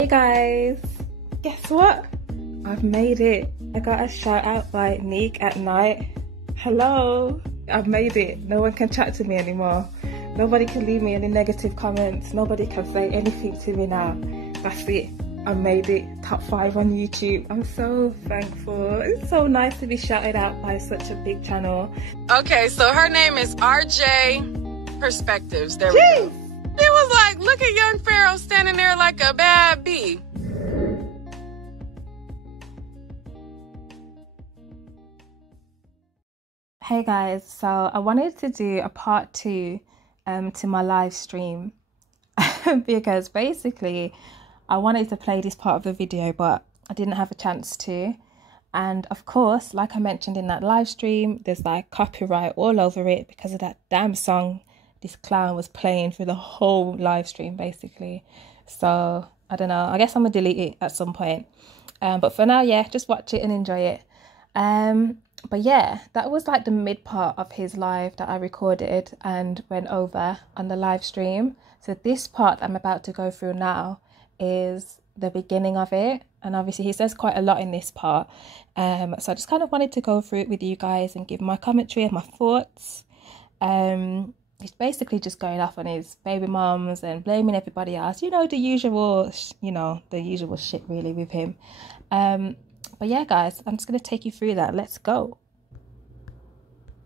Hey guys, guess what? I've made it. I got a shout out by Neek at night. Hello, I've made it. No one can chat to me anymore. Nobody can leave me any negative comments. Nobody can say anything to me now. That's it. I made it. Top 5 on YouTube. I'm so thankful. It's so nice to be shouted out by such a big channel. Okay, so her name is RJ Perspectives. There we go. It was like, look at young Pharaoh standing there like a bad bee. Hey guys, so I wanted to do a part 2 to my live stream because basically I wanted to play this part of the video but I didn't have a chance to, and of course, like I mentioned in that live stream, there's like copyright all over it because of that damn song this clown was playing through the whole live stream basically. So I don't know, I guess I'm gonna delete it at some point, but for now, yeah, just watch it and enjoy it. But yeah, that was like the mid part of his live that I recorded and went over on the live stream. So this part I'm about to go through now is the beginning of it, and obviously he says quite a lot in this part, so I just kind of wanted to go through it with you guys and give my commentary and my thoughts. He's basically just going off on his baby mums and blaming everybody else, the usual shit really with him. But yeah guys, I'm just going to take you through that. Let's go.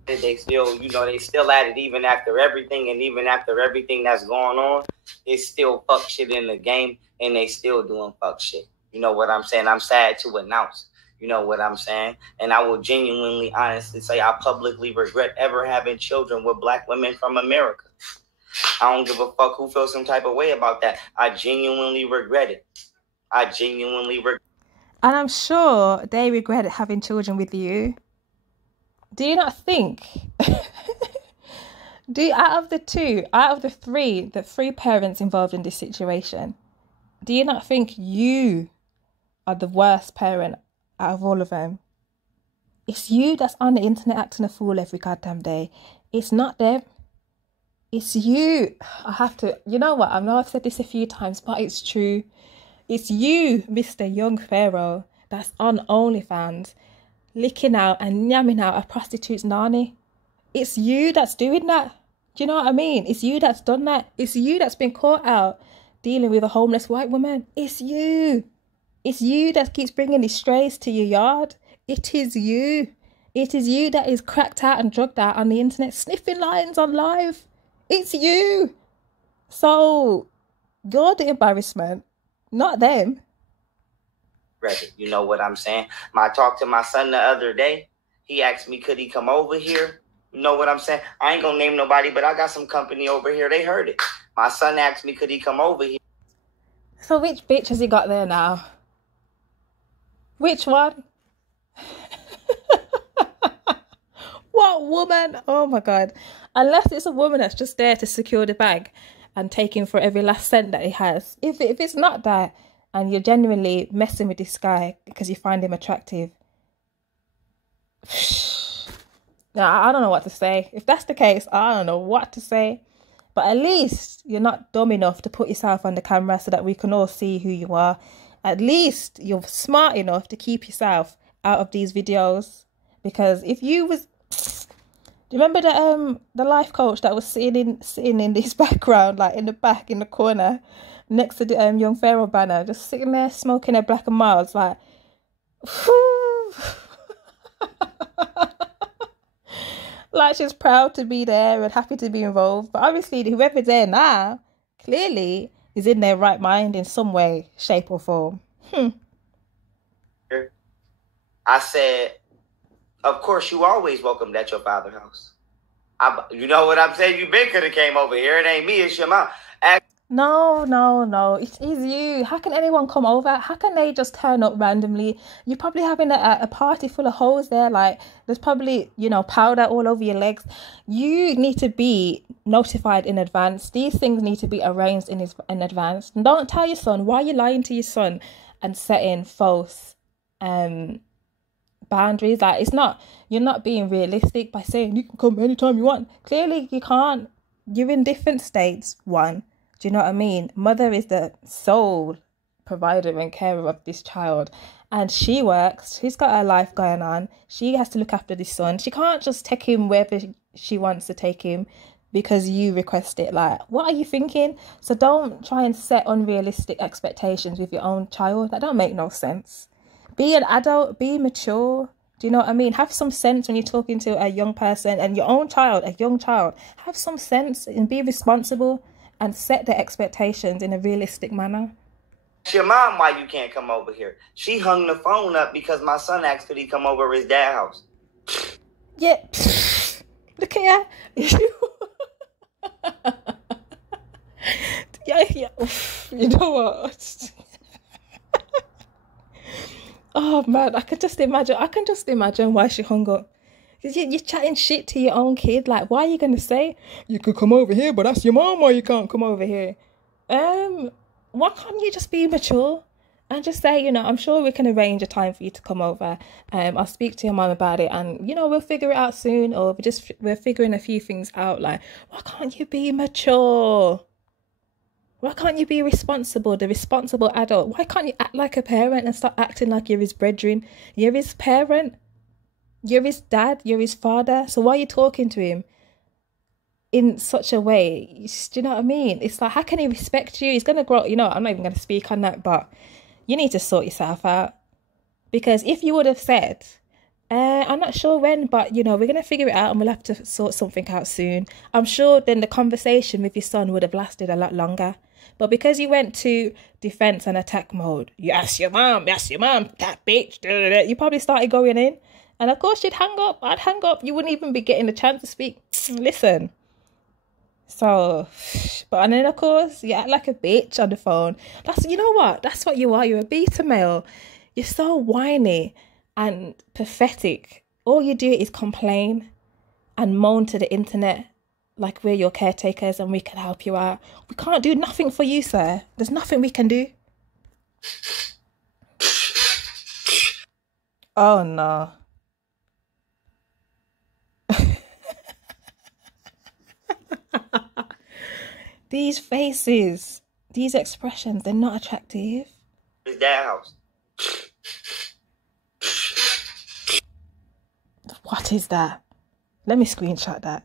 They still, they still at it even after everything, and even after everything that's going on, it's still fuck shit in the game, and they still doing fuck shit. You know what I'm saying? I'm sad to announce. You know what I'm saying? And I will genuinely, honestly say I publicly regret ever having children with black women from America. I don't give a fuck who feels some type of way about that. I genuinely regret it. I genuinely regret it. And I'm sure they regret having children with you. Do you not think? Out of the three parents involved in this situation, do you not think you are the worst parent out of all of them? It's you that's on the internet acting a fool every goddamn day. It's not them. It's you. I have to, you know what? I know I've said this a few times, but it's true. It's you, Mr. Young Pharaoh, that's on OnlyFans, licking out and yamming out a prostitute's nanny. It's you that's doing that. Do you know what I mean? It's you that's done that. It's you that's been caught out dealing with a homeless white woman. It's you. It's you that keeps bringing these strays to your yard. It is you. It is you that is cracked out and drugged out on the internet, sniffing lines on live. It's you. So you're the embarrassment, not them. You know what I'm saying? I talked to my son the other day. He asked me, could he come over here? You know what I'm saying? I ain't gonna name nobody, but I got some company over here. They heard it. My son asked me, could he come over here? So which bitch has he got there now? Which one? What woman? Oh my God. Unless it's a woman that's just there to secure the bag and take him for every last cent that he has. If it's not that, and you're genuinely messing with this guy because you find him attractive, now I don't know what to say. If that's the case, I don't know what to say. But at least you're not dumb enough to put yourself on the camera so that we can all see who you are. At least you're smart enough to keep yourself out of these videos. Because if you was... Do you remember the life coach that was sitting in this background, like in the back, in the corner, next to the Young Pharaoh banner, just sitting there smoking a Black and Milds, like... like she's proud to be there and happy to be involved. But obviously, whoever's there now, clearly is in their right mind in some way, shape or form. I said, of course, you always welcomed at your father's house. You know what I'm saying? You been could have came over here. It ain't me, it's your mom. No. It's you. How can anyone come over? How can they just turn up randomly? You're probably having a party full of hoes there. Like, there's probably, powder all over your legs. You need to be notified in advance. These things need to be arranged in advance. And don't tell your son. Why are you lying to your son and setting false boundaries? Like, you're not being realistic by saying you can come anytime you want. Clearly, you can't. You're in different states, one. Do you know what I mean? Mother is the sole provider and carer of this child, and she works, she's got her life going on, she has to look after this son. She can't just take him wherever she wants to take him because you request it. Like, what are you thinking? So don't try and set unrealistic expectations with your own child. That don't make no sense. Be an adult, be mature. Do you know what I mean? Have some sense when you're talking to a young person and your own child, a young child. Have some sense and be responsible and set the expectations in a realistic manner. Ask your mom why you can't come over here. She hung the phone up because my son asked could he come over his dad's house. Yeah. Look at you. Yeah. You know what? Oh man, I can just imagine why she hung up. You're chatting shit to your own kid. Like, why are you gonna say you could come over here, but ask your mom why you can't come over here? Why can't you just be mature and just say, you know, I'm sure we can arrange a time for you to come over. I'll speak to your mom about it, and you know, we'll figure it out soon, or we're figuring a few things out. Like, why can't you be mature? Why can't you be responsible, the responsible adult? Why can't you act like a parent and start acting like you're his brethren? You're his parent. You're his dad. You're his father. So why are you talking to him in such a way? Do you know what I mean? It's like, how can he respect you? He's going to grow. You know, I'm not even going to speak on that, but you need to sort yourself out. Because if you would have said, I'm not sure when, but, you know, we're going to figure it out and we'll have to sort something out soon, I'm sure then the conversation with your son would have lasted a lot longer. But because you went to defense and attack mode, you asked your mom, that bitch, you probably started going in. And of course, you'd hang up. I'd hang up. You wouldn't even be getting the chance to speak. Listen. So, and then of course, you act like a bitch on the phone. You know what? That's what you are. You're a beta male. You're so whiny and pathetic. All you do is complain and moan to the internet like we're your caretakers and we can help you out. We can't do nothing for you, sir. There's nothing we can do. Oh, no. These faces, these expressions, they're not attractive. His dad's house. What is that? Let me screenshot that.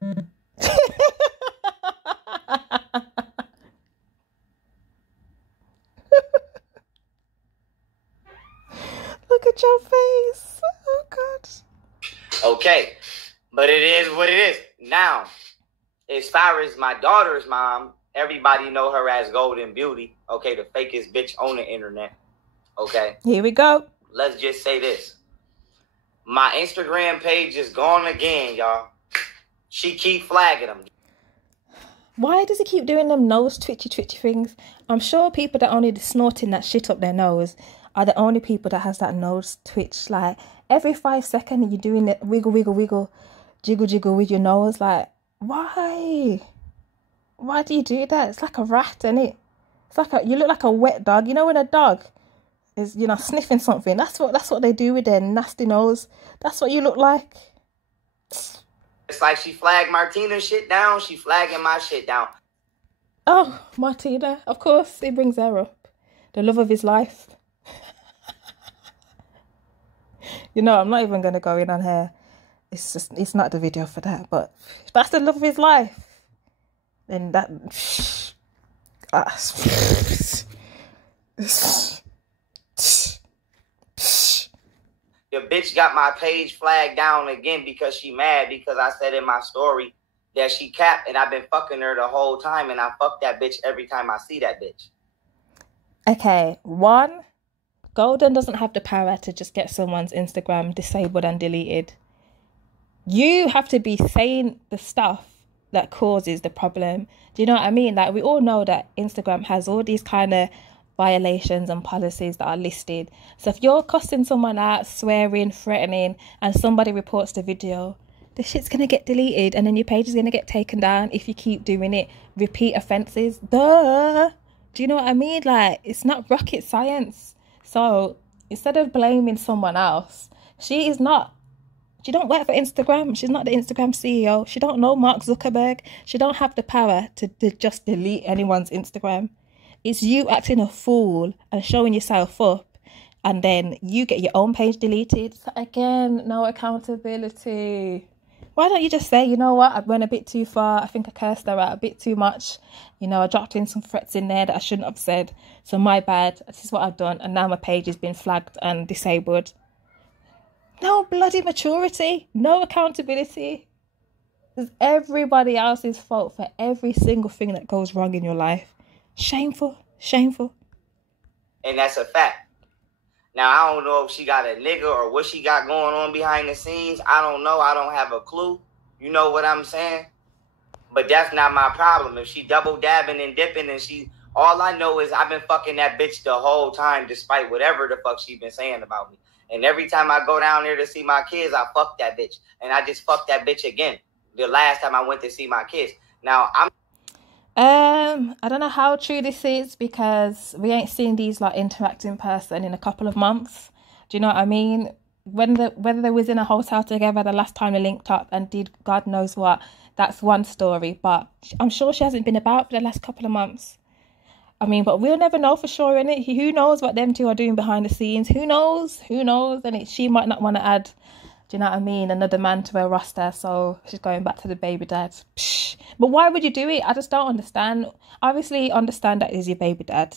Look at your face. Oh, God. Okay, but it is what it is. Now, as far as my daughter's mom, everybody know her as Golden Beauty. Okay, the fakest bitch on the internet. Okay. Here we go. Let's just say this. My Instagram page is gone again, y'all. She keep flagging them. Why does he keep doing them nose twitchy things? I'm sure people that only snorting that shit up their nose are the only people that has that nose twitch. Like, every 5 seconds you're doing it, wiggle, jiggle with your nose. Like, why? Why do you do that? It's like a rat, isn't it? It's like you look like a wet dog. You know when a dog is, you know, sniffing something? That's what they do with their nasty nose. That's what you look like. It's like she flagged Martina's shit down. She flagging my shit down. Oh, Martina. Of course, he brings her up. The love of his life. You know, I'm not even going to go in on her. It's not the video for that. But if that's the love of his life, then that... Your bitch got my page flagged down again because she mad because I said in my story that she capped and I've been fucking her the whole time and I fuck that bitch every time I see that bitch. Okay, one, Golden doesn't have the power to just get someone's Instagram disabled and deleted. You have to be saying the stuff that causes the problem. Do you know what I mean? Like, we all know that Instagram has all these kind of violations and policies that are listed. So if you're cussing someone out, swearing, threatening, and somebody reports the video, the shit's gonna get deleted and then your page is gonna get taken down if you keep doing it. Repeat offenses. Duh. Do you know what I mean? Like, it's not rocket science. So instead of blaming someone else, she don't work for Instagram. She's not the Instagram CEO. She don't know Mark Zuckerberg. She don't have the power to just delete anyone's Instagram. It's you acting a fool and showing yourself up, and then you get your own page deleted. So again, no accountability. Why don't you just say, you know what, I went a bit too far. I think I cursed her out a bit too much. You know, I dropped in some threats in there that I shouldn't have said. So my bad. This is what I've done. And now my page has been flagged and disabled. No bloody maturity. No accountability. It's everybody else's fault for every single thing that goes wrong in your life. Shameful. Shameful. And that's a fact. Now, I don't know if she got a nigga or what she got going on behind the scenes. I don't know. I don't have a clue. You know what I'm saying? But that's not my problem. If she double dabbing and dipping and all I know is I've been fucking that bitch the whole time despite whatever the fuck she been saying about me. And every time I go down there to see my kids, I fuck that bitch. And I just fucked that bitch again the last time I went to see my kids. Now, I don't know how true this is because we ain't seen these like interact in person in a couple of months. Do you know what I mean? Whether they was in a hotel together the last time they linked up and did God knows what, that's one story. But I'm sure she hasn't been about for the last couple of months. I mean, but we'll never know for sure, innit? Who knows what them two are doing behind the scenes? Who knows? Who knows? And she might not want to add, do you know what I mean, another man to her roster, so she's going back to the baby dad. Psh. But why would you do it? I just don't understand. Obviously, understand that he's your baby dad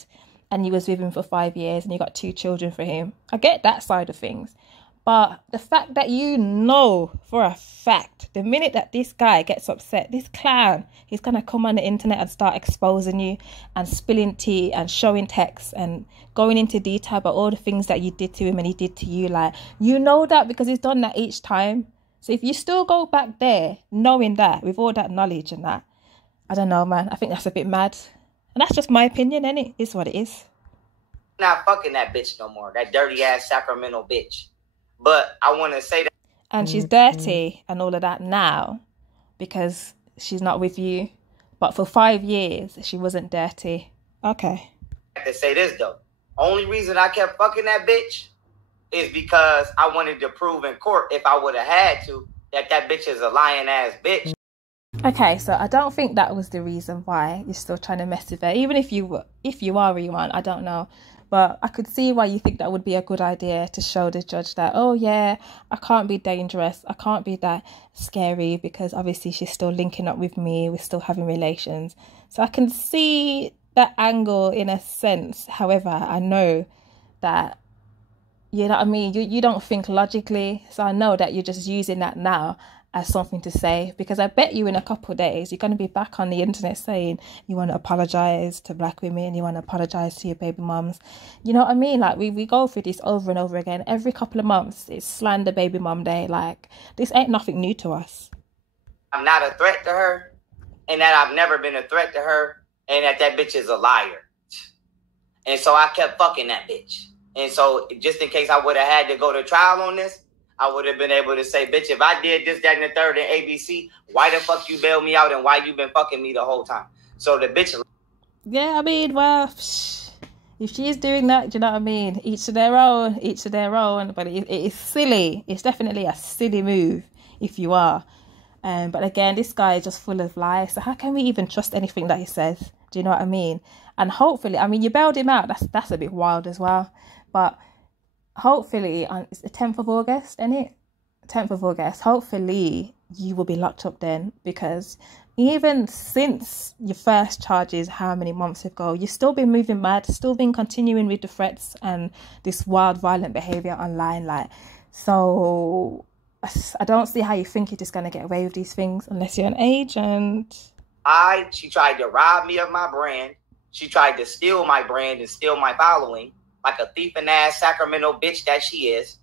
and you was with him for 5 years and you got 2 children for him. I get that side of things. But the fact that you know for a fact, the minute that this guy gets upset, this clown, he's going to come on the internet and start exposing you and spilling tea and showing texts and going into detail about all the things that you did to him and he did to you. Like, you know that because he's done that each time. So if you still go back there knowing that, with all that knowledge and that, I don't know, man. I think that's a bit mad. And that's just my opinion, innit? It's what it is. Not fucking that bitch no more. That dirty ass Sacramento bitch. But I want to say that. And she's dirty and all of that now because she's not with you. But for 5 years, she wasn't dirty. Okay. I have to say this, though. Only reason I kept fucking that bitch is because I wanted to prove in court, if I would have had to, that bitch is a lying ass bitch. Okay, so I don't think that was the reason why you're still trying to mess with her. Even if you are Rewan, I don't know. But I could see why you think that would be a good idea to show the judge that, oh yeah, I can't be dangerous. I can't be that scary because obviously she's still linking up with me. We're still having relations. So I can see that angle in a sense. However, I know that, you know what I mean? You don't think logically. So I know that you're just using that now as something to say, because I bet you in a couple of days you're going to be back on the internet saying you want to apologize to black women, you want to apologize to your baby mums. You know what I mean? Like we go through this over and over again. Every couple of months it's slander baby mum day. Like, this ain't nothing new to us. I'm not a threat to her, and that I've never been a threat to her, and that bitch is a liar. And so I kept fucking that bitch. And so just in case I would have had to go to trial on this, I would have been able to say, bitch, if I did this, that, and the third in ABC, why the fuck you bailed me out and why you been fucking me the whole time? So the bitch... Yeah, I mean, well, if she's doing that, do you know what I mean? Each to their own, each to their own. But it is silly. It's definitely a silly move if you are. But again, this guy is just full of lies. So how can we even trust anything that he says? Do you know what I mean? And hopefully, I mean, you bailed him out. That's a bit wild as well. But... hopefully, it's the 10th of August, isn't it? 10th of August. Hopefully, you will be locked up then, because even since your first charges, how many months ago, you've still been moving mad, still been continuing with the threats and this wild, violent behaviour online. Like, so I don't see how you think you're just going to get away with these things unless you're an agent. She tried to rob me of my brand. She tried to steal my brand and steal my following. Like a thieving ass Sacramento bitch that she is.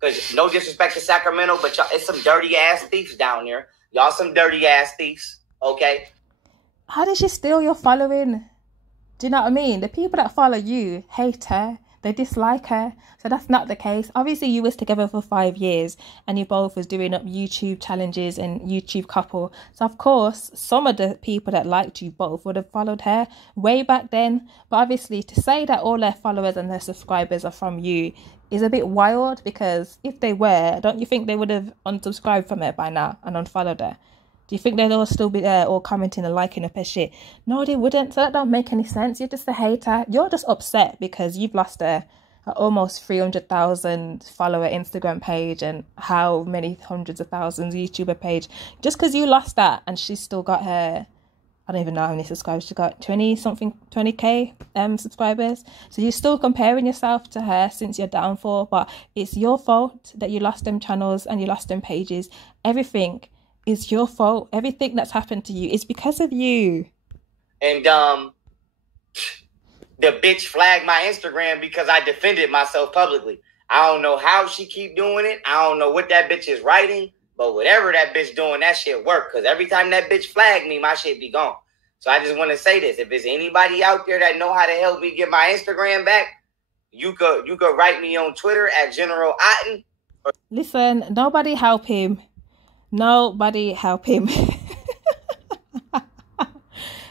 Because no disrespect to Sacramento, but y'all, it's some dirty ass thieves down there. Y'all some dirty ass thieves, okay? How did she steal your following? Do you know what I mean? The people that follow you hate her. They dislike her. So that's not the case. Obviously, you was together for 5 years and you both was doing up YouTube challenges and YouTube couple. So, of course, some of the people that liked you both would have followed her way back then. But obviously, to say that all their followers and their subscribers are from you is a bit wild, because if they were, don't you think they would have unsubscribed from her by now and unfollowed her? Do you think they'd all still be there or commenting and liking up her shit? No, they wouldn't. So that don't make any sense. You're just a hater. You're just upset because you've lost a almost 300,000 follower Instagram page and how many hundreds of thousands YouTuber page. Just because you lost that and she's still got her, I don't even know how many subscribers she got, 20k subscribers. So you're still comparing yourself to her since your downfall, but it's your fault that you lost them channels and you lost them pages. Everything is your fault. Everything that's happened to you is because of you. And the bitch flagged my Instagram because I defended myself publicly. I don't know how she keep doing it. I don't know what that bitch is writing, but whatever that bitch doing, that shit work. Because every time that bitch flag me, my shit be gone. So I just want to say this. If there's anybody out there that know how to help me get my Instagram back, you could write me on Twitter at General Otten. Listen, nobody help him. Nobody help him.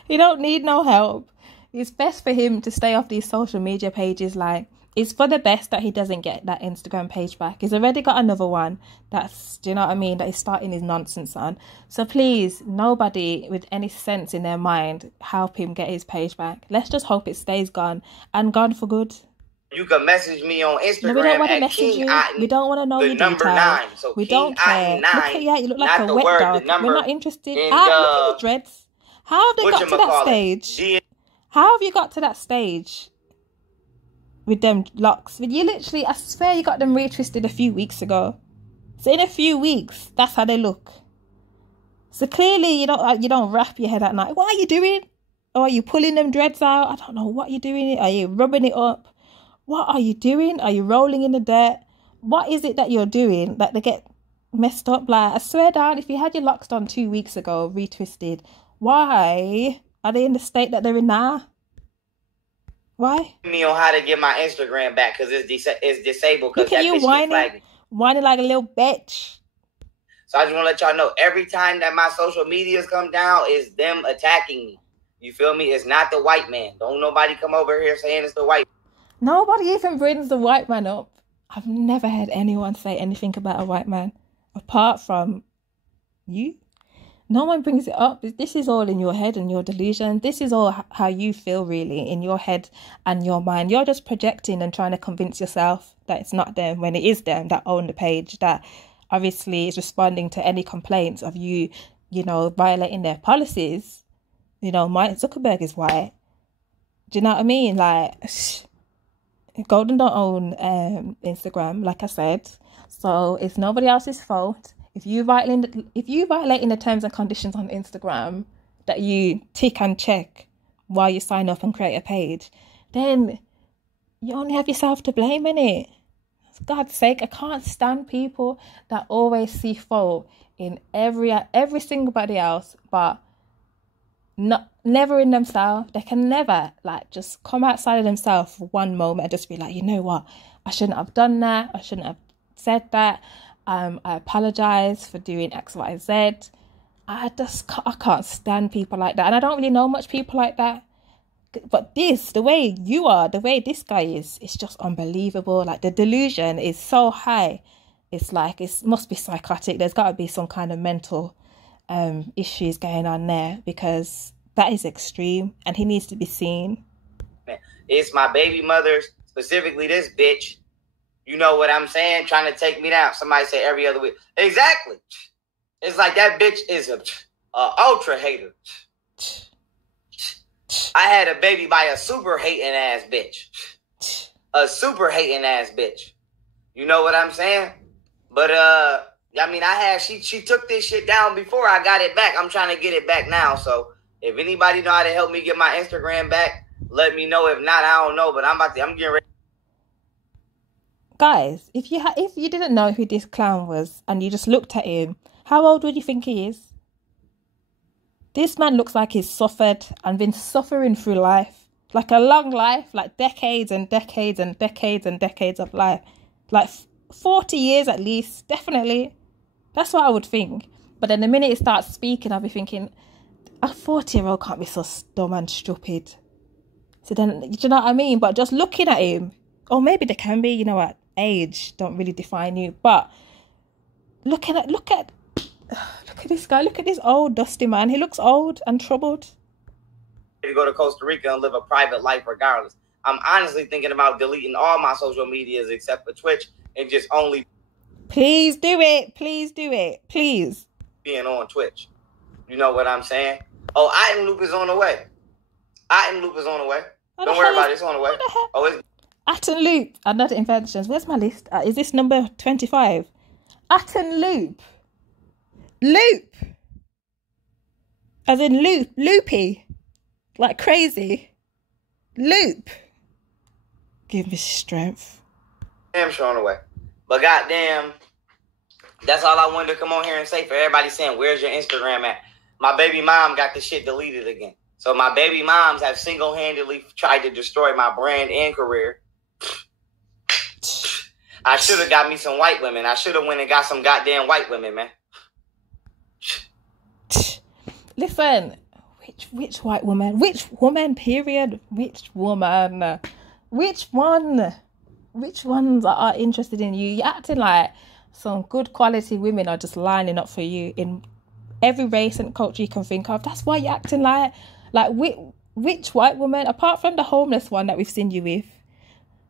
He don't need no help. It's best for him to stay off these social media pages. Like, it's for the best that he doesn't get that Instagram page back. He's already got another one that's, do you know what I mean, that he's starting his nonsense on. So please, nobody with any sense in their mind help him get his page back. Let's just hope it stays gone and gone for good. You can message me on Instagram. No, we don't want to at message King you. Otten, We don't want to know your number details. 9. So We King don't care. Otten 9, Look at you. You look like not a the wet word, dog. the number. We're not interested. And, Look at your dreads. How have they got to that stage? How have you got to that stage with them locks? You literally, I swear you got them retwisted a few weeks ago. So in a few weeks, that's how they look. So clearly you don't wrap your head at night. What are you doing? Or are you pulling them dreads out? I don't know what you're doing. Are you rubbing it up? What are you doing? Are you rolling in the dirt? What is it that you're doing that they get messed up? Like, I swear down, if you had your locks done 2 weeks ago, retwisted, why are they in the state that they're in now? Why? Me on how to get my Instagram back because it's disabled. Look at you whining like a little bitch. So I just want to let y'all know, every time that my social medias come down, is them attacking me. You feel me? It's not the white man. Don't nobody come over here saying it's the white man. Nobody even brings the white man up. I've never heard anyone say anything about a white man apart from you. No one brings it up. This is all in your head and your delusion. This is all how you feel really in your head and your mind. You're just projecting and trying to convince yourself that it's not them when it is them that own the page, that obviously is responding to any complaints of you, violating their policies. Mark Zuckerberg is white. Do you know what I mean? Like, Golden don't own Instagram, like I said. So it's nobody else's fault. If you violating the terms and conditions on Instagram that you tick and check while you sign up and create a page, then you only have yourself to blame, innit? For God's sake, I can't stand people that always see fault in every single else, but never in themselves. They can never just come outside of themselves for one moment and just be like, you know what? I shouldn't have done that. I shouldn't have said that. I apologize for doing X, Y, Z. I can't stand people like that. And I don't really know much people like that. But the way you are, the way this guy is, it's just unbelievable. Like, the delusion is so high. It's like, it must be psychotic. There's got to be some kind of mental issues going on there, because that is extreme and he needs to be seen. It's my baby mother's, specifically this bitch. You know what I'm saying? Trying to take me down. Somebody say every other week. Exactly. It's like that bitch is a ultra hater. I had a baby by a super hating ass bitch. A super hating ass bitch. You know what I'm saying? But she took this shit down before I got it back. I'm trying to get it back now. So if anybody know how to help me get my Instagram back, let me know. If not, I don't know. But I'm getting ready. Guys, if you didn't know who this clown was and you just looked at him, how old would you think he is? This man looks like he's suffered and been suffering through life. Like a long life, like decades and decades and decades and decades of life. Like 40 years at least, definitely. That's what I would think. But then the minute he starts speaking, I'll be thinking, a 40-year-old can't be so dumb and stupid. So then, do you know what I mean? But just looking at him, or maybe they can be, age don't really define you. But look at Look at this guy. Look at this old dusty man. He looks old and troubled. To go to Costa Rica and live a private life regardless. I'm honestly thinking about deleting all my social medias except for Twitch and just only... Please do it. Please do it. Please. Being on Twitch. You know what I'm saying? Oh, Item Loop is on the way. Item Loop is on the way. Don't worry about it. It's on the way. Oh, it's... Atten Loop. Another inventions. Where's my list? Is this number 25? Atten Loop. Loop. As in loop. Loopy. Like crazy. Loop. Give me strength. Damn sure on the way. But goddamn, that's all I wanted to come on here and say for everybody saying, where's your Instagram at? My baby mom got the shit deleted again. So my baby moms have single-handedly tried to destroy my brand and career. I should have got me some white women. I should have went and got some goddamn white women, man. Listen, which white woman? Which woman, period? Which woman? Which one? Which ones are interested in you? You're acting like some good quality women are just lining up for you in every race and culture you can think of. That's why you're acting like which white woman, apart from the homeless one that we've seen you with?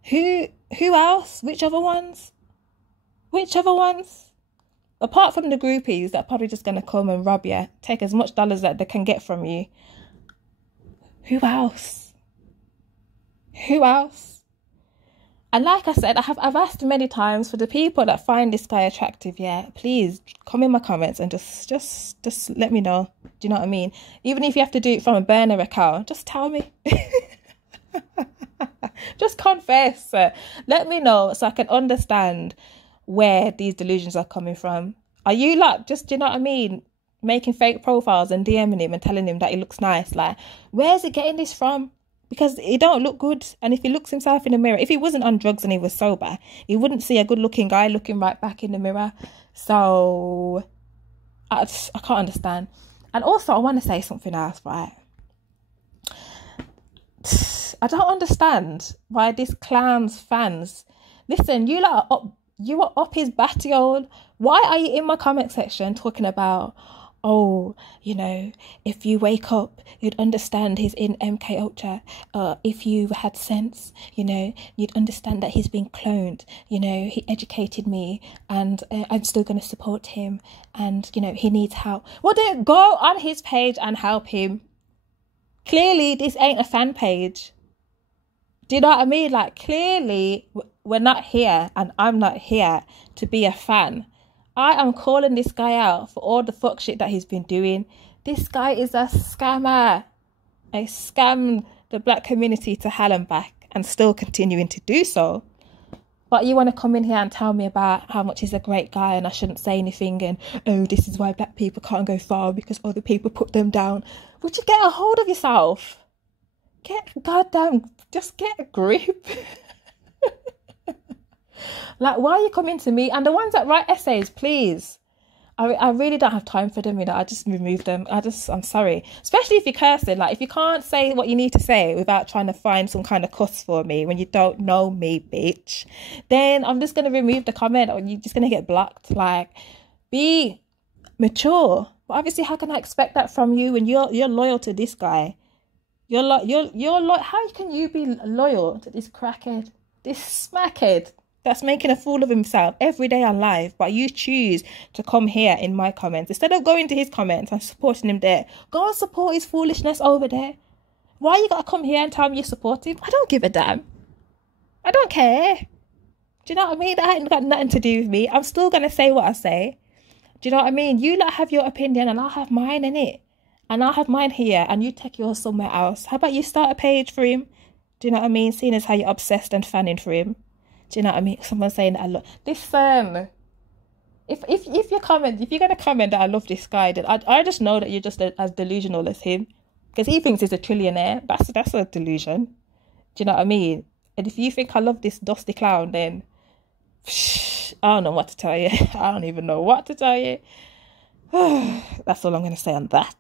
Who else? Which other ones? Which other ones? Apart from the groupies that are probably just going to come and rob you, take as much dollars that they can get from you. Who else? Who else? And like I said, I've asked many times for the people that find this guy attractive, yeah, please come in my comments and just let me know. Do you know what I mean? Even if you have to do it from a burner account, just tell me. Just confess. Let me know so I can understand where these delusions are coming from. Are you like, just, do you know what I mean, making fake profiles and DMing him and telling him that he looks nice? Like, where's he getting this from? Because he don't look good. And if he looks himself in the mirror, if he wasn't on drugs and he was sober, he wouldn't see a good looking guy looking right back in the mirror. So I can't understand. And also I want to say something else, right? I don't understand why this clown's fans, listen, you are up his batty old. Why are you in my comment section talking about, oh, you know, if you wake up, you'd understand he's in MK Ultra. If you had sense, you know, you'd understand that he's been cloned. You know, he educated me and I'm still going to support him. And, you know, he needs help. Well, then go on his page and help him. Clearly, this ain't a fan page. Do you know what I mean? Like, clearly, we're not here and I'm not here to be a fan. I am calling this guy out for all the fuck shit that he's been doing. This guy is a scammer. I scammed the black community to hell and back and still continuing to do so. But you want to come in here and tell me about how much he's a great guy and I shouldn't say anything and, oh, this is why black people can't go far because other people put them down. Would you get a hold of yourself? Just get a grip. Like, why are you coming to me? And the ones that write essays, please. I really don't have time for them, you know. I just remove them. I'm sorry. Especially if you're cursing. Like, if you can't say what you need to say without trying to find some kind of cuss for me when you don't know me, bitch, then I'm just going to remove the comment or you're just going to get blocked. Like, be mature. But obviously, how can I expect that from you when you're loyal to this guy? You're how can you be loyal to this crackhead, this smackhead that's making a fool of himself every day on live, but you choose to come here in my comments instead of going to his comments and supporting him there? Go and support his foolishness over there. Why you gotta come here and tell me you support him? I don't give a damn. I don't care. Do you know what I mean? That ain't got nothing to do with me. I'm still gonna say what I say. Do you know what I mean? You lot have your opinion and I'll have mine in it. And I'll have mine here and you take yours somewhere else. How about you start a page for him? Do you know what I mean? Seeing as how you're obsessed and fanning for him. Do you know what I mean? Someone saying that I love... Listen, if you're going to comment that I love this guy, then I just know that you're just as delusional as him. Because he thinks he's a trillionaire. That's a delusion. Do you know what I mean? And if you think I love this dusty clown, then... I don't know what to tell you. I don't even know what to tell you. That's all I'm going to say on that.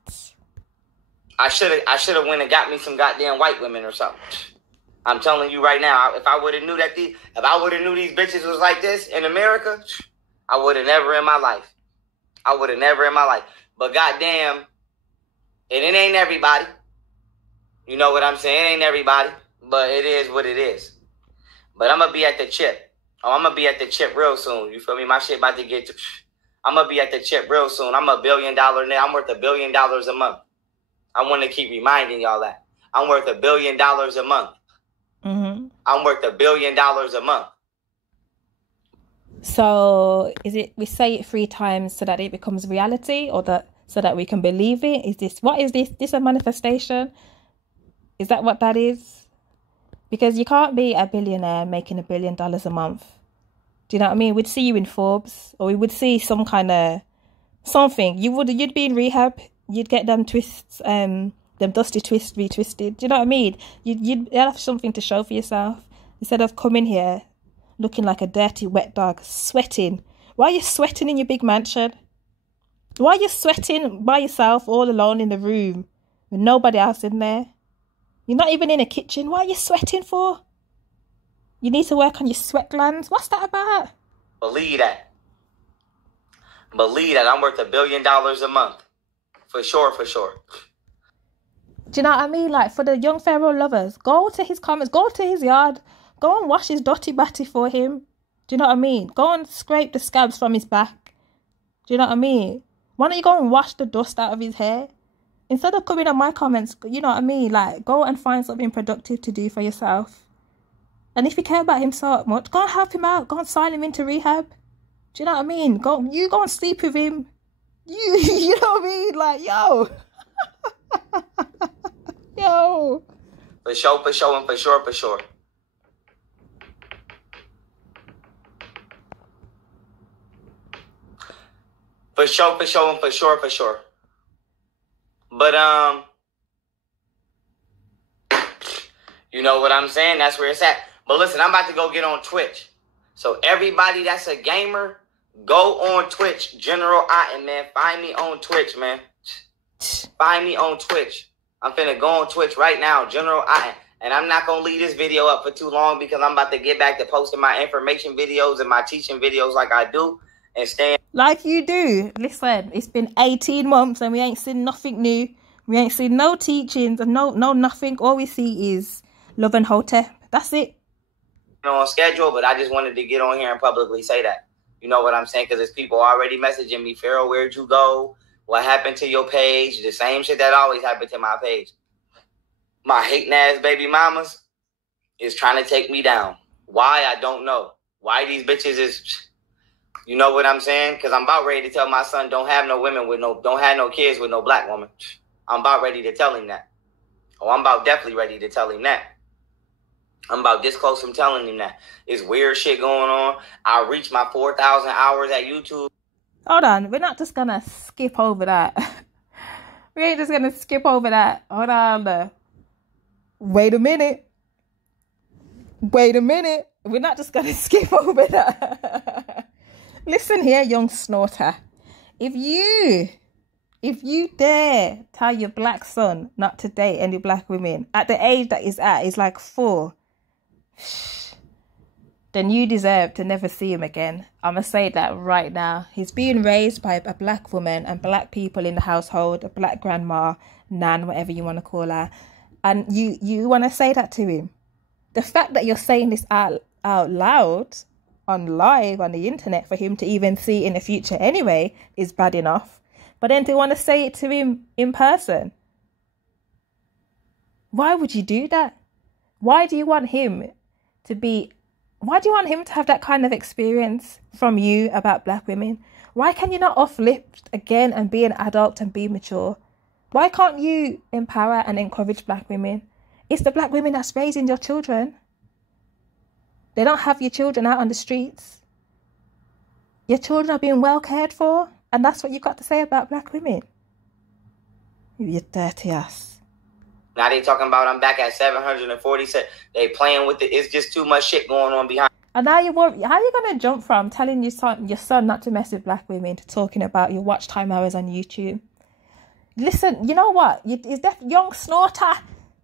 I should have went and got me some goddamn white women or something. I'm telling you right now, if I would have knew these bitches was like this in America, I would have never in my life. I would have never in my life. But goddamn, and it ain't everybody. You know what I'm saying? It ain't everybody. But it is what it is. But I'm going to be at the chip. Oh, I'm going to be at the chip real soon. You feel me? My shit about to get to... I'm going to be at the chip real soon. I'm $1 billion now. I'm worth $1 billion a month. I want to keep reminding y'all that. I'm worth $1 billion a month. Mm-hmm. I'm worth $1 billion a month. So is it we say it 3 times so that it becomes reality, or that so that we can believe it? Is this what is this? This a manifestation? Is that what that is? Because you can't be a billionaire making $1 billion a month. Do you know what I mean? We'd see you in Forbes, or we would see some kind of something. You'd be in rehab. You'd get them twists, them dusty twists retwisted. Do you know what I mean? You'd have something to show for yourself instead of coming here looking like a dirty wet dog, sweating. Why are you sweating in your big mansion? Why are you sweating by yourself all alone in the room with nobody else in there? You're not even in a kitchen. What are you sweating for? You need to work on your sweat glands. What's that about? Believe that. Believe that. I'm worth $1 billion a month. For sure, for sure. Do you know what I mean? Like, for the young Pharaoh lovers, go to his comments, go to his yard, go and wash his dotty batty for him. Do you know what I mean? Go and scrape the scabs from his back. Do you know what I mean? Why don't you go and wash the dust out of his hair? Instead of coming on my comments, you know what I mean? Like, go and find something productive to do for yourself. And if you care about him so much, go and help him out. Go and sign him into rehab. Do you know what I mean? Go and sleep with him. You know what I mean? Like, yo. Yo. For sure, for sure, and for sure, for sure. For sure, for sure, and for sure, for sure. But, you know what I'm saying? That's where it's at. But listen, I'm about to go get on Twitch. So everybody that's a gamer, go on Twitch. General Otten, man. Find me on Twitch, man. Find me on Twitch. I'm finna go on Twitch right now, General Otten. And I'm not going to leave this video up for too long because I'm about to get back to posting my information videos and my teaching videos like I do. And staying like you do. Listen, it's been 18 months and we ain't seen nothing new. We ain't seen no teachings and no nothing. All we see is Love and Hotep. That's it. On schedule, but I just wanted to get on here and publicly say that. You know what I'm saying? Because there's people already messaging me, Pharaoh, where'd you go? What happened to your page? The same shit that always happened to my page. My hating ass baby mamas is trying to take me down. Why? I don't know. Why these bitches is, you know what I'm saying? Because I'm about ready to tell my son don't have no kids with no black woman. I'm about ready to tell him that. Oh, I'm about definitely ready to tell him that. I'm about this close from telling him that. It's weird shit going on. I reached my 4,000 hours at YouTube. Hold on. We're not just going to skip over that. We ain't just going to skip over that. Hold on. Wait a minute. Wait a minute. We're not just going to skip over that. Listen here, young snorter. If you dare tell your black son not to date any black women at the age that he's at, is like 4, then you deserve to never see him again. I'm going to say that right now. He's being raised by a black woman and black people in the household, a black grandma, nan, whatever you want to call her. And you want to say that to him. The fact that you're saying this out loud on live on the internet for him to even see in the future anyway is bad enough. But then to want to say it to him in person, why would you do that? Why do you want him to have that kind of experience from you about black women? Why can you not uplift again and be an adult and be mature? Why can't you empower and encourage black women? It's the black women that's raising your children. They don't have your children out on the streets. Your children are being well cared for. And that's what you've got to say about black women. You dirty ass. Now they talking about I'm back at 747. They playing with it. It's just too much shit going on behind. And now you worry. How are you going to jump from telling your son not to mess with black women to talking about your watch time hours on YouTube? Listen, you know what? Is that young snorter?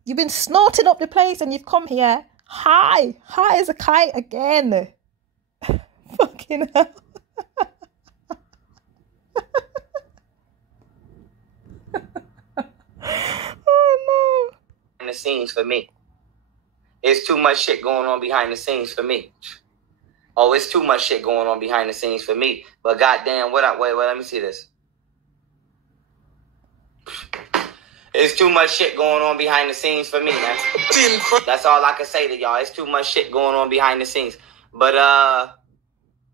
You've been snorting up the place and you've come here high as a kite again. Fucking hell. the scenes for me. It's too much shit going on behind the scenes for me. Oh, it's too much shit going on behind the scenes for me. But goddamn, wait, let me see this. It's too much shit going on behind the scenes for me, man. That's all I can say to y'all. It's too much shit going on behind the scenes. But,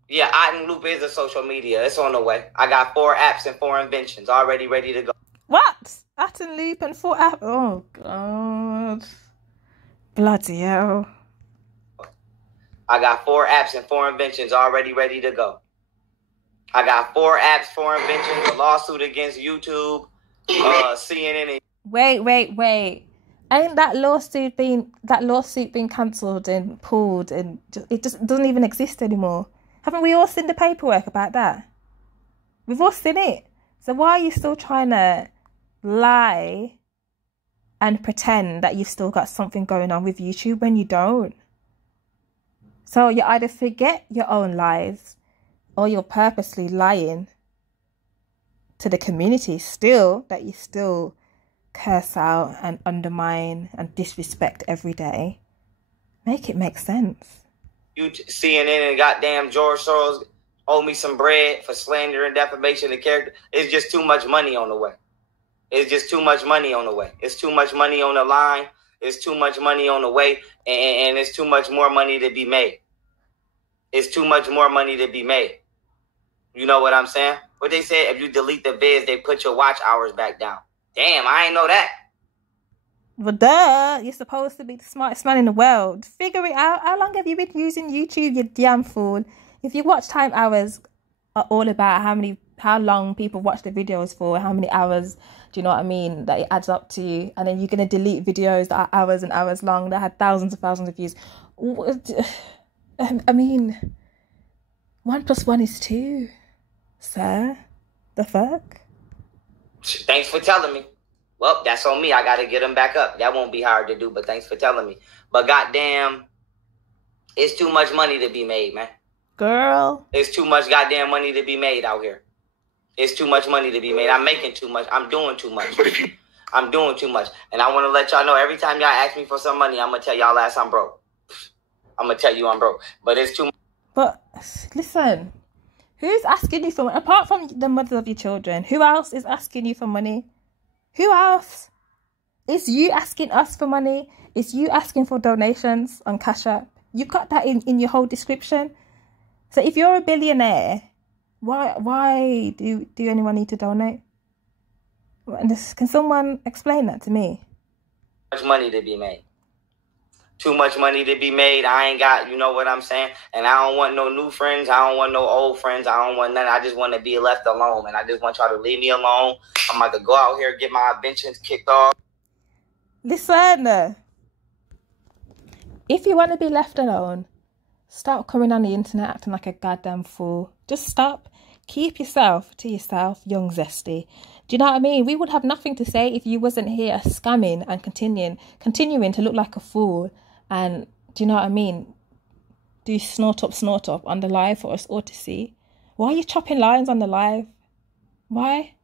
yeah, Otten Loop is a social media. It's on the way. I got 4 apps and 4 inventions already ready to go. What? Otten Loop and 4 apps? Oh, God. Bloody hell. I got 4 apps and 4 inventions already ready to go. I got 4 apps, 4 inventions, a lawsuit against YouTube, CNN. And Wait. Ain't that lawsuit been cancelled and pulled, and it just doesn't even exist anymore? Haven't we all seen the paperwork about that? We've all seen it. So why are you still trying to lie and pretend that you've still got something going on with YouTube when you don't? So you either forget your own lies, or you're purposely lying to the community still, that you still curse out and undermine and disrespect every day. Make it make sense. You CNN and goddamn George Soros owe me some bread for slander and defamation of character. It's just too much money on the way. It's just too much money on the way. It's too much money on the line. It's too much money on the way, and it's too much more money to be made. It's too much more money to be made. You know what I'm saying? What they said, if you delete the vids, they put your watch hours back down. Damn, I ain't know that. Well, duh. You're supposed to be the smartest man in the world. Figure it out. How long have you been using YouTube, you damn fool? If your watch time hours are all about how long people watch the videos for, how many hours, do you know what I mean, that it adds up to, and then you're going to delete videos that are hours and hours long, that had thousands of views. I mean, 1 + 1 is 2, sir. The fuck? Thanks for telling me. Well, that's on me. I got to get them back up. That won't be hard to do, but thanks for telling me. But goddamn, it's too much money to be made, man. Girl. It's too much goddamn money to be made out here. It's too much money to be made. I'm making too much. I'm doing too much. I'm doing too much. And I want to let y'all know, every time y'all ask me for some money, I'm going to tell y'all ass I'm broke. I'm going to tell you I'm broke. But it's too much. But listen, who's asking you for money? Apart from the mothers of your children, who else is asking you for money? Who else? It's you asking us for money. It's you asking for donations on Cash App. You've got that in your whole description. So if you're a billionaire, why do anyone need to donate? Can someone explain that to me? Too much money to be made. Too much money to be made. I ain't got, you know what I'm saying? And I don't want no new friends. I don't want no old friends. I don't want none. I just want to be left alone. And I just want y'all to leave me alone. I'm about to go out here and get my inventions kicked off. Listen, if you want to be left alone, stop coming on the internet acting like a goddamn fool. Just stop. Keep yourself to yourself, young zesty. Do you know what I mean? We would have nothing to say if you wasn't here scamming and continuing to look like a fool. And do you know what I mean? Do snort up on the live for us all to see. Why are you chopping lines on the live? Why?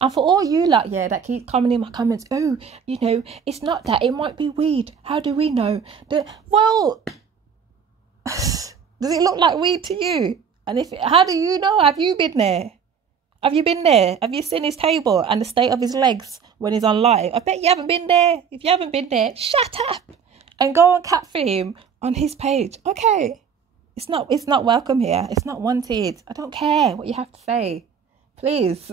And for all you lot, yeah, that keep commenting in my comments, oh, you know, it's not that, it might be weed. How do we know? Well, does it look like weed to you? And how do you know? Have you been there? Have you been there? Have you seen his table and the state of his legs when he's on live? I bet you haven't been there. If you haven't been there, shut up and go and cat for him on his page. Okay. It's not welcome here. It's not wanted. I don't care what you have to say. Please.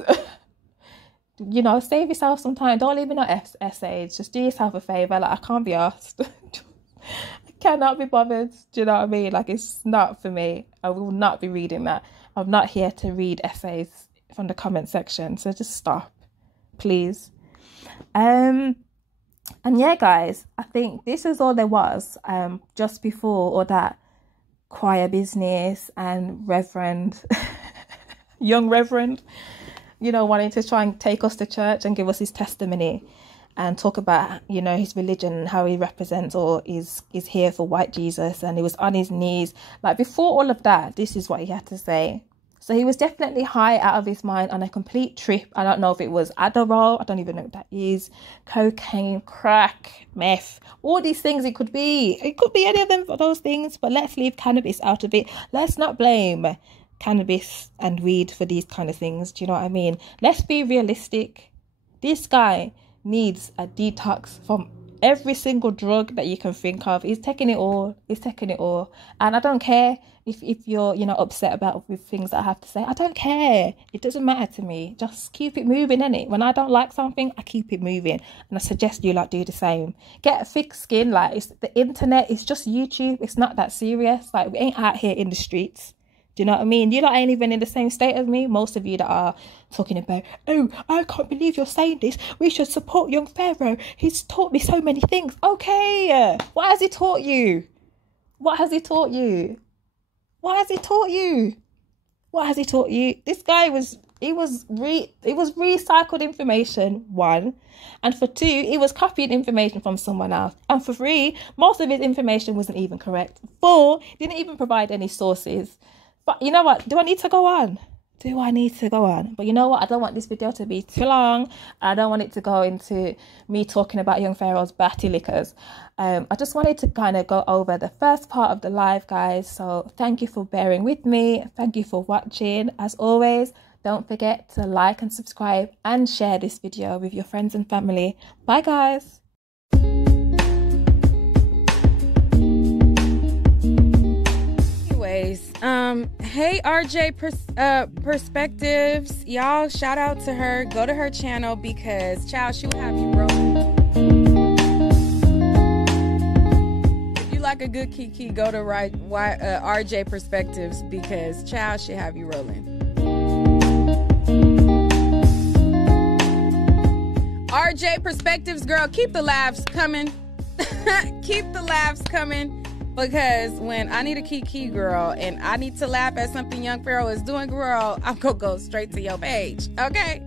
You know, save yourself some time. Don't leave me no essays. Just do yourself a favour. Like, I can't be asked. I cannot be bothered. Do you know what I mean? Like, it's not for me. I will not be reading that. I'm not here to read essays from the comment section. So just stop, please. And yeah, guys, I think this is all there was. Just before all that choir business and Reverend, young Reverend, you know, wanting to try and take us to church and give us his testimony and talk about, you know, his religion and how he represents or is here for white Jesus, and he was on his knees. Like, before all of that, this is what he had to say. So he was definitely high out of his mind on a complete trip. I don't know if it was Adderall, I don't even know what that is, cocaine, crack, meth, all these things it could be. It could be any of them for those things, but let's leave cannabis out of it. Let's not blame cannabis and weed for these kind of things. Do you know what I mean? Let's be realistic. This guy needs a detox from every single drug that you can think of. He's taking it all. He's taking it all. And I don't care if you're, you know, upset about with things that I have to say. I don't care. It doesn't matter to me. Just keep it moving, innit? When I don't like something, I keep it moving. And I suggest you like do the same. Get a thick skin. Like, it's the internet. It's just YouTube. It's not that serious. Like, we ain't out here in the streets. Do you know what I mean? You lot ain't even in the same state as me. Most of you that are talking about, oh, I can't believe you're saying this. We should support young Pharaoh. He's taught me so many things. Okay. What has he taught you? What has he taught you? What has he taught you? What has he taught you? This guy was recycled information, 1. And for 2, he was copying information from someone else. And for 3, most of his information wasn't even correct. 4, didn't even provide any sources. But you know what? Do I need to go on? Do I need to go on? But you know what? I don't want this video to be too long. I don't want it to go into me talking about young Pharaoh's batty liquors. I just wanted to kind of go over the first part of the live, guys. So thank you for bearing with me. Thank you for watching. As always, don't forget to like and subscribe and share this video with your friends and family. Bye, guys. Hey RJ Perspectives, y'all, shout out to her. Go to her channel because child, she will have you rolling. If you like a good kiki, go to RJ Perspectives because child, she have you rolling. RJ Perspectives, girl, keep the laughs coming. Keep the laughs coming. Because when I need a kiki, girl, and I need to laugh at something young Pharaoh is doing, girl, I'm going to go straight to your page, okay?